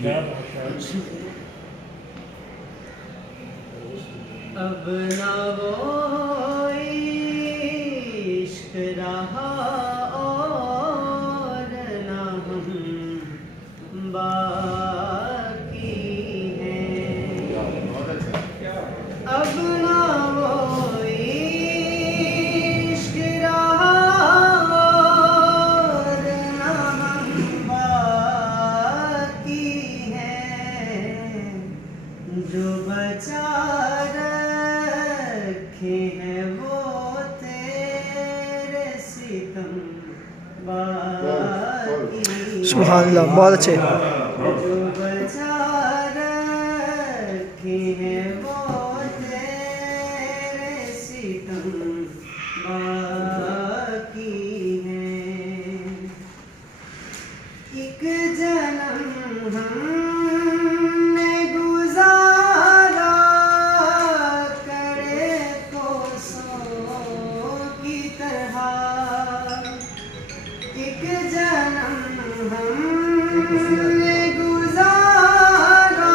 अब ना वो इश्क रहा और ना हम बाकी हैं। अब ना वो इश्क रहा और ना हम बाकी हैं। जो बचा रखे हैं वो तेरे सितम बाकी। सुभान अल्लाह, बहुत अच्छे। जो बचा रखे हैं वो तेरे सितम बाकी हैं। एक जन्म हमने गुजारा करे कोसों की तरह। एक जन्म हमने गुजारा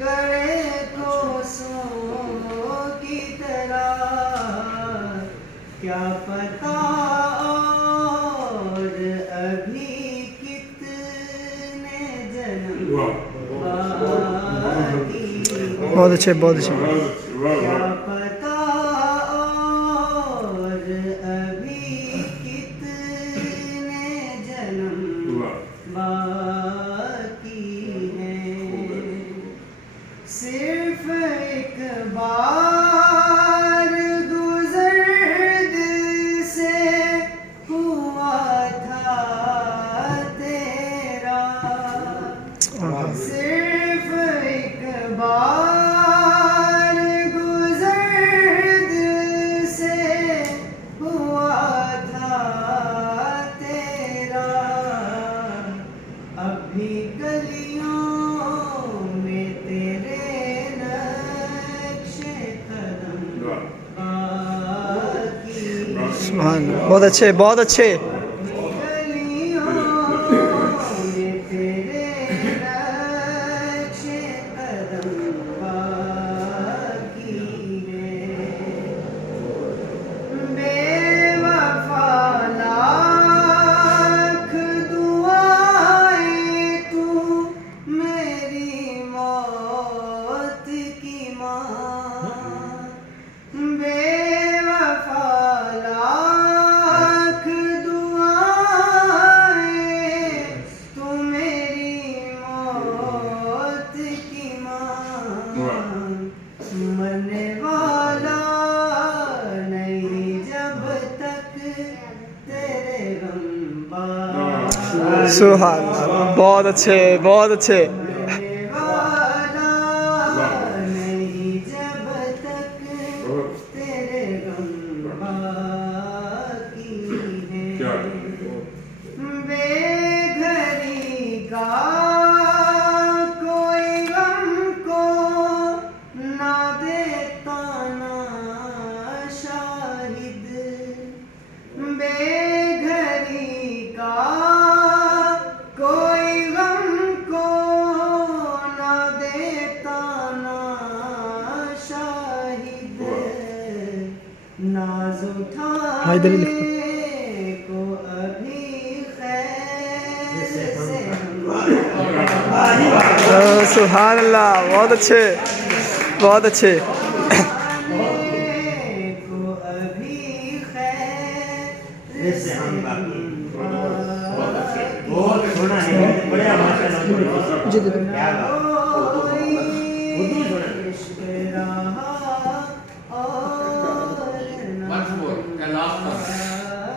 करे कोसों की तरह। क्या पता और अभी कितने जन्म बाकी। बहुत अच्छे, बहुत अच्छे। क्या पता और अभी कितने जन्म बाकी हैं। सिर्फ एक बार गुजर दिल से हुआ था तेरा। सिर्फ एक बार गुजर दिल से हुआ था तेरा। अभी गलियों में तेरे नक्शे कदम बाकी। सुभान, बहुत अच्छे, बहुत अच्छे। गलियों में तेरे नक्शे कदम बाकी हैं। बेवफा लाख दुआएं तू मेरी मौत की माँ। बेवफा लाख दुआएं तू मेरी मौत की माँ। मरने वाला नहीं जब तक तेरे गम बाकी। सुभान अल्लाह, बहुत अच्छे, बहुत अच्छे। मरने वाला नहीं जब तक तेरे गम बाकी हैं। बेघरी का कोई गम को ना देता ना शाहिद। बेघरी का कोई गम को ना देता ना शाहिद। नाज हाँ, इधर ही लिख उठाने को अभी खैर से सुभान अल्लाह, बहुत अच्छे, बहुत अच्छे। को अभी खैर से जी दीदी। इश्क रहा और Once more, the last one.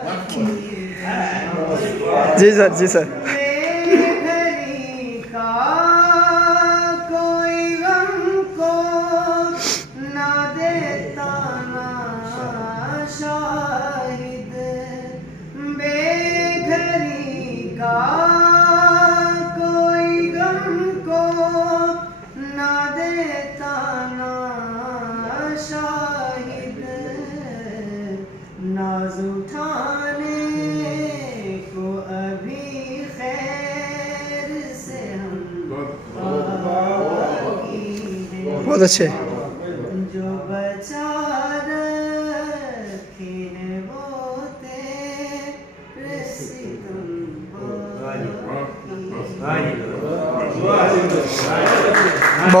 Once more. Ji sir, ji sir. बेघरी का कोई गम को ना देता ना शाहिद। बेघरी का कोई गम को ना देता ना शाहिद। नाज उठाने को अभी बहुत अच्छे। जो बचा रखीन वो तेरे सितम